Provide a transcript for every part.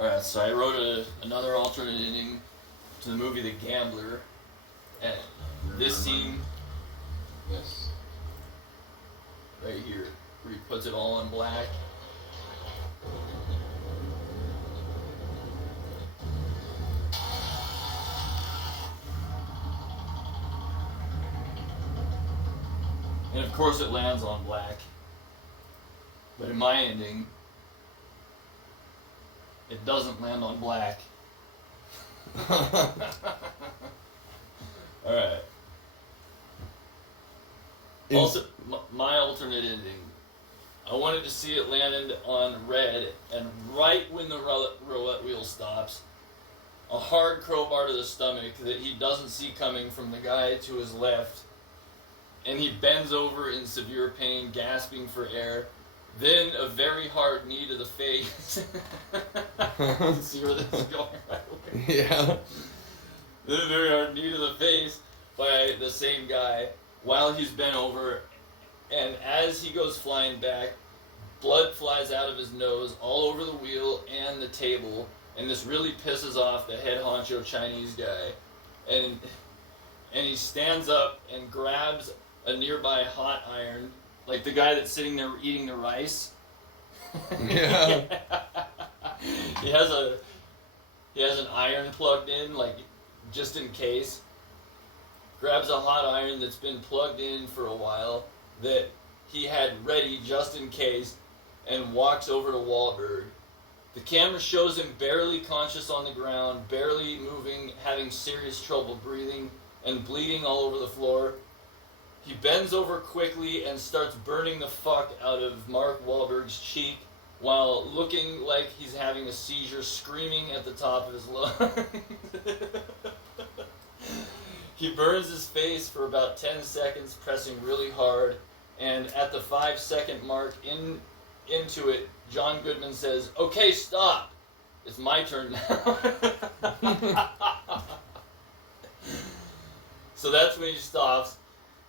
Alright, so I wrote another alternate ending to the movie The Gambler. And this scene, Yes. right here, where he puts it all in black. And of course it lands on black. But in my ending, it doesn't land on black. Alright. Also, my alternate ending. I wanted to see it landed on red, and right when the roulette wheel stops, a hard crowbar to the stomach that he doesn't see coming from the guy to his left, and he bends over in severe pain, gasping for air. Then a very hard knee to the face. See where this is going, right away? Yeah. Then a very hard knee to the face by the same guy while he's bent over, and as he goes flying back, blood flies out of his nose all over the wheel and the table, and this really pisses off the head honcho Chinese guy. And he stands up and grabs a nearby hot iron, like the guy that's sitting there eating the rice. Yeah. He has an iron plugged in, like, just in case. Grabs a hot iron that's been plugged in for a while, that he had ready just in case, and walks over to Wahlberg. The camera shows him barely conscious on the ground, barely moving, having serious trouble breathing, and bleeding all over the floor. He bends over quickly and starts burning the fuck out of Mark Wahlberg's cheek while looking like he's having a seizure, screaming at the top of his lungs. He burns his face for about 10 seconds, pressing really hard, and at the 5-second mark into it, John Goodman says, "Okay, stop. It's my turn now." So that's when he stops.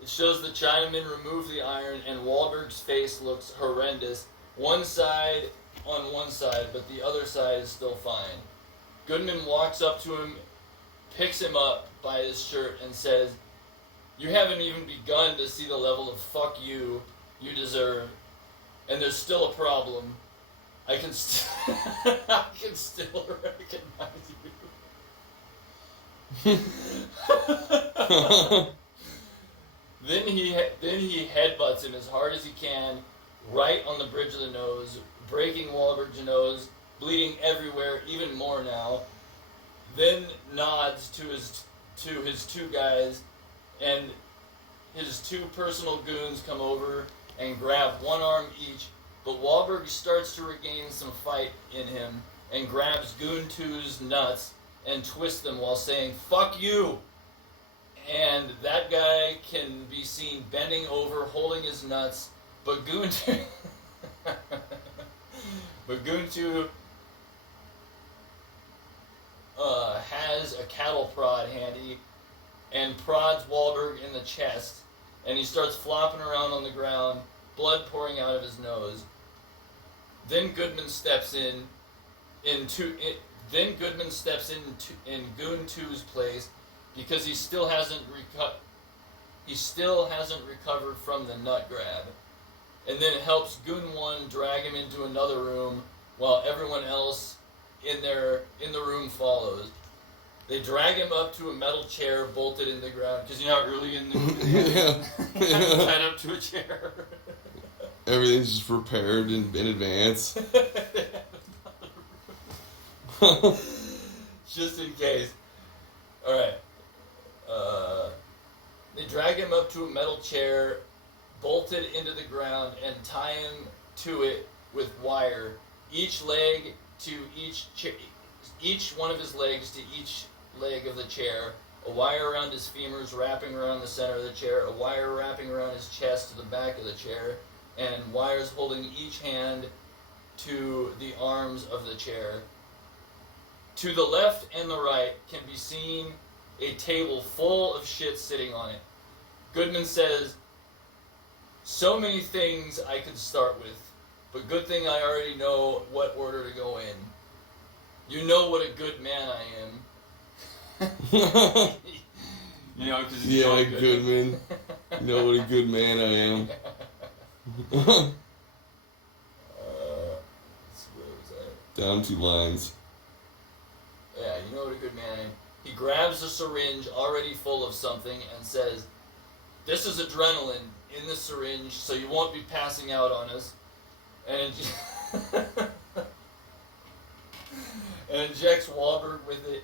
It shows the Chinaman remove the iron, and Wahlberg's face looks horrendous. One side on one side, but the other side is still fine. Goodman walks up to him, picks him up by his shirt, and says, "You haven't even begun to see the level of fuck you deserve. And there's still a problem. I can still recognize you." Then he headbutts him as hard as he can, right on the bridge of the nose, breaking Wahlberg's nose, bleeding everywhere, even more now. Then nods to his two guys, and his two personal goons come over and grab one arm each, but Wahlberg starts to regain some fight in him and grabs Goon 2's nuts and twists them while saying, "Fuck you!" And that guy can be seen bending over, holding his nuts, but Goon 2... but Goon 2 has a cattle prod handy and prods Wahlberg in the chest, and he starts flopping around on the ground, blood pouring out of his nose. Then Goodman steps in Goon 2's place because he still hasn't recovered from the nut grab, and then helps Goon 1 drag him into another room while everyone else in the room follows. They drag him up to a metal chair bolted in the ground, because you're not really in the Yeah. tied up to a chair. Everything's just prepared in advance. Just in case. Alright. They drag him up to a metal chair, bolted into the ground, and tie him to it with wire. Each leg to each one of his legs to each leg of the chair. A wire around his femurs wrapping around the center of the chair. A wire wrapping around his chest to the back of the chair. And wires holding each hand to the arms of the chair. To the left and the right can be seen a table full of shit sitting on it. Goodman says, "So many things I could start with, but good thing I already know what order to go in. You know what a good man I am. You know, because he's Yeah, so Goodman. You know what a good man I am. Where was that? Down 2 lines. Yeah, you know what a good man I am. He grabs a syringe already full of something and says, "This is adrenaline in the syringe, so you won't be passing out on us." And and injects Wahlberg with it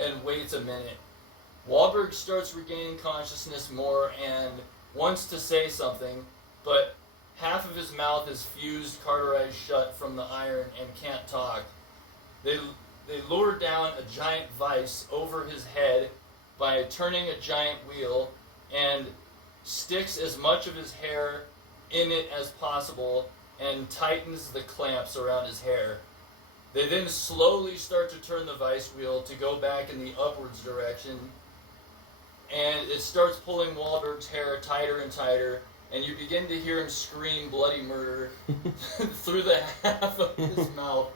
and waits a minute. Wahlberg starts regaining consciousness more and wants to say something, but half of his mouth is fused, cauterized shut from the iron and can't talk. They lure down a giant vise over his head by turning a giant wheel and sticks as much of his hair in it as possible and tightens the clamps around his hair. They then slowly start to turn the vice wheel to go back in the upwards direction, and it starts pulling Wahlberg's hair tighter and tighter, and you begin to hear him scream bloody murder through the half of his mouth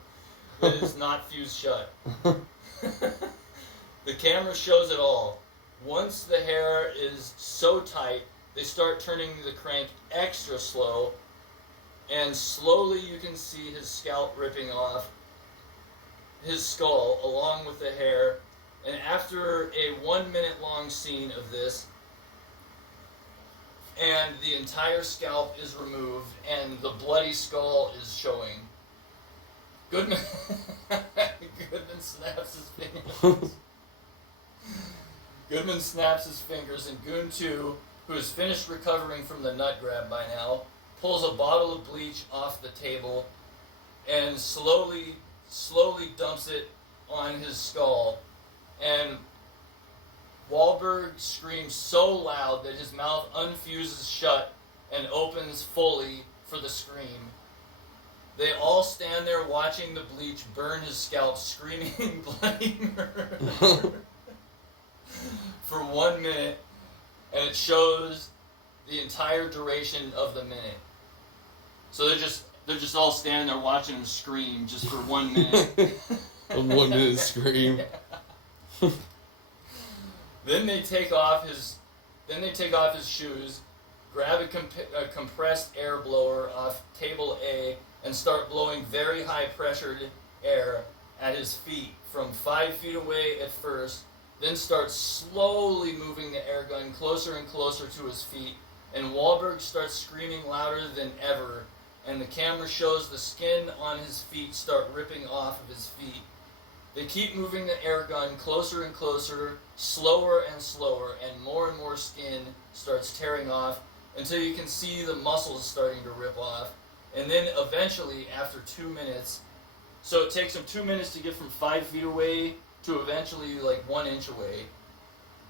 that is not fused shut. The camera shows it all. Once the hair is so tight, they start turning the crank extra slow, and slowly you can see his scalp ripping off his skull along with the hair. And after a 1 minute long scene of this, and the entire scalp is removed and the bloody skull is showing, Goodman snaps his fingers. Goodman snaps his fingers, and Goon 2, who has finished recovering from the nut grab by now, pulls a bottle of bleach off the table and slowly dumps it on his skull. And Wahlberg screams so loud that his mouth unfuses shut and opens fully for the scream. They all stand there watching the bleach burn his scalp, screaming bloody murder for 1 minute, and it shows the entire duration of the minute. So they're just all standing there watching him scream just for 1 minute. A 1 minute scream. Then they take off his shoes, grab a compressed air blower off table A, and start blowing very high pressured air at his feet from 5 feet away at first, then start slowly moving the air gun closer and closer to his feet, and Wahlberg starts screaming louder than ever, and the camera shows the skin on his feet start ripping off of his feet. They keep moving the air gun closer and closer, slower and slower, and more skin starts tearing off until you can see the muscles starting to rip off. And then eventually, after 2 minutes, so it takes them 2 minutes to get from 5 feet away to eventually like 1 inch away.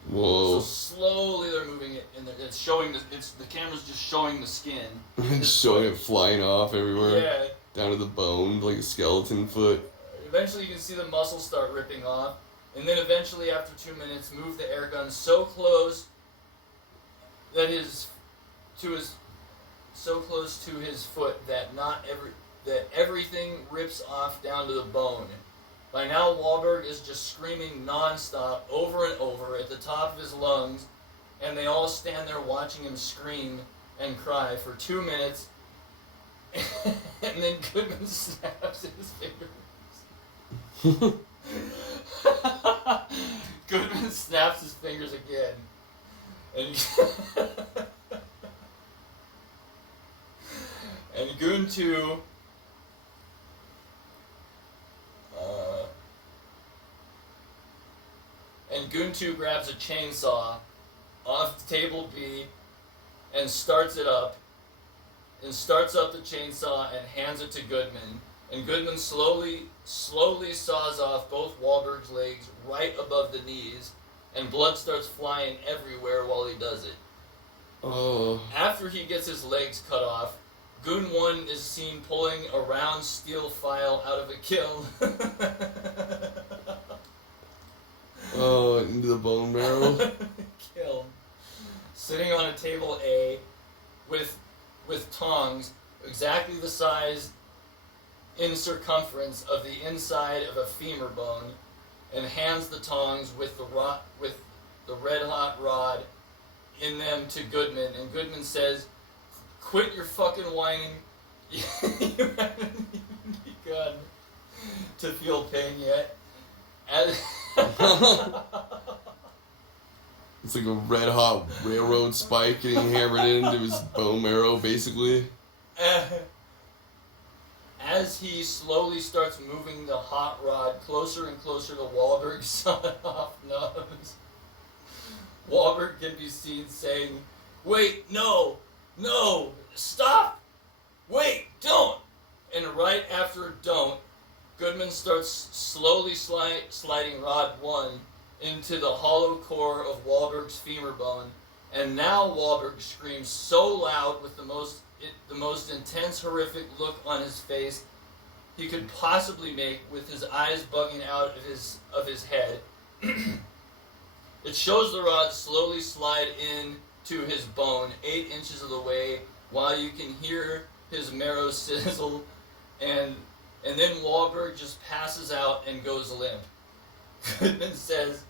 Whoa. So slowly they're moving it, and it's showing the camera's just showing the skin. Just showing it flying off everywhere. Yeah. Down to the bone, like a skeleton foot. Eventually you can see the muscles start ripping off, and then eventually after 2 minutes move the air gun so close that so close to his foot that everything rips off down to the bone. By now Wahlberg is just screaming non-stop over and over at the top of his lungs, and they all stand there watching him scream and cry for 2 minutes, and then Goodman snaps his fingers. Goodman snaps his fingers again, and Goon 2 grabs a chainsaw off table B and starts up the chainsaw and hands it to Goodman. And Goodman slowly saws off both Wahlberg's legs right above the knees, and blood starts flying everywhere while he does it. Oh. After he gets his legs cut off, Goon 1 is seen pulling a round steel file out of a kiln. Oh, into the bone marrow? Kiln. Sitting on a table A with tongs exactly the size in circumference of the inside of a femur bone, and hands the tongs with the red hot rod in them to Goodman. And Goodman says, "Quit your fucking whining. You haven't even begun to feel pain yet." It's like a red hot railroad spike getting hammered into his bone marrow, basically. As he slowly starts moving the hot rod closer and closer to Wahlberg's sawed-off nose, Wahlberg can be seen saying, "Wait, no, stop, wait, don't." And right after "don't," Goodman starts slowly sliding rod 1 into the hollow core of Wahlberg's femur bone, and now Wahlberg screams so loud with the most intense, horrific look on his face he could possibly make, with his eyes bugging out of his head. It shows the rod slowly slide into his bone 8 inches of the way, while you can hear his marrow sizzle, and then Wahlberg just passes out and goes limp. Goodman says,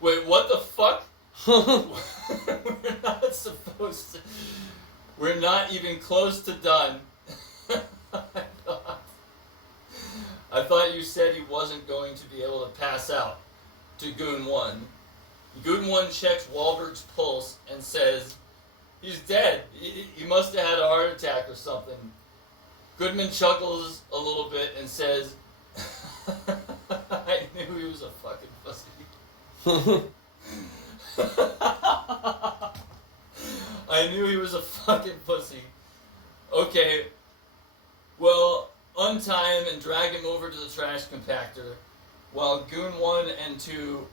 "Wait, what the fuck? We're not supposed to. We're not even close to done." I thought you said he wasn't going to be able to pass out. To Goon 1. Goon 1 checks Wahlberg's pulse and says, "He's dead. He must have had a heart attack or something." Goodman chuckles a little bit and says, "I knew he was a fucking pussy." I knew he was a fucking pussy. Okay, well, untie him and drag him over to the trash compactor while Goon 1 and 2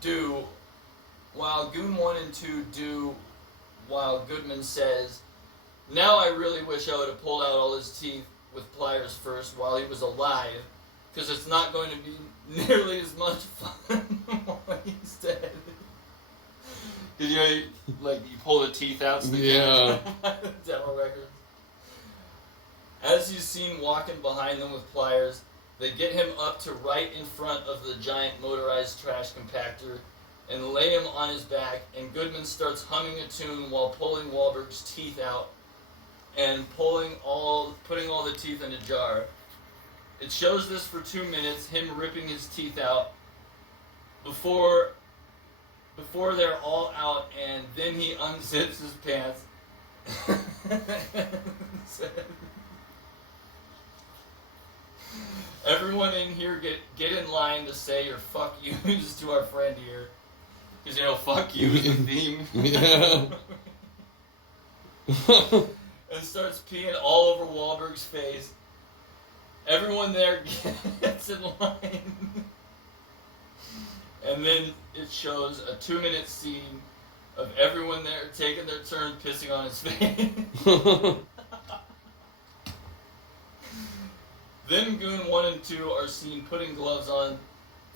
do while Goodman says, "Now I really wish I would have pulled out all his teeth with pliers first while he was alive, because it's not going to be nearly as much fun while he's dead." Because, you pull the teeth out. So yeah. Demo records. As he's seen walking behind them with pliers, they get him up to right in front of the giant motorized trash compactor and lay him on his back, and Goodman starts humming a tune while pulling Wahlberg's teeth out and putting all the teeth in a jar. It shows this for 2 minutes, him ripping his teeth out before they're all out, and then he unzips his pants. "Everyone in here get in line to say your fuck yous to our friend here." Because, fuck you is the theme. Yeah. And starts peeing all over Wahlberg's face. Everyone there gets in line. And then it shows a 2-minute scene of everyone there taking their turn pissing on his face. Then Goon 1 and 2 are seen putting gloves on,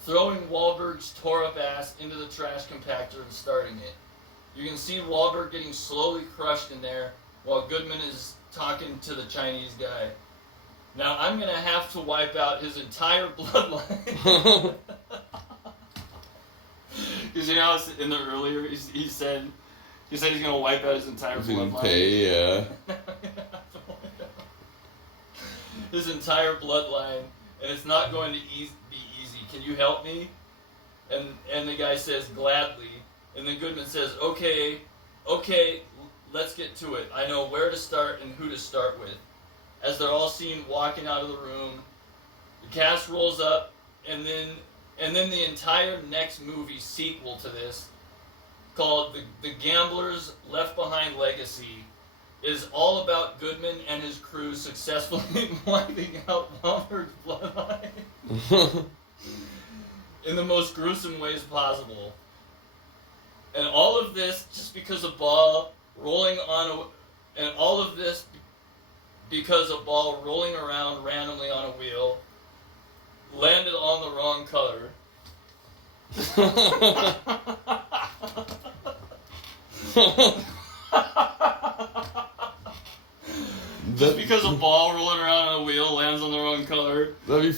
throwing Wahlberg's tore-up ass into the trash compactor and starting it. You can see Wahlberg getting slowly crushed in there while Goodman is talking to the Chinese guy. "Now I'm going to have to wipe out his entire bloodline." Because in the earlier, he said he's going to wipe out his entire bloodline. Pay, yeah. His entire bloodline, and it's not going to be easy. "Can you help me?" And the guy says, "Gladly." And then Goodman says, okay, let's get to it. I know where to start and who to start with." As they're all seen walking out of the room, the cast rolls up, and then the entire next movie sequel to this, called The Gambler's Left Behind Legacy, is all about Goodman and his crew successfully wiping out Wahlberg's bloodline in the most gruesome ways possible. And all of this just because a ball rolling around randomly on a wheel landed on the wrong color. Just because a ball rolling around on a wheel lands on the wrong color. That'd be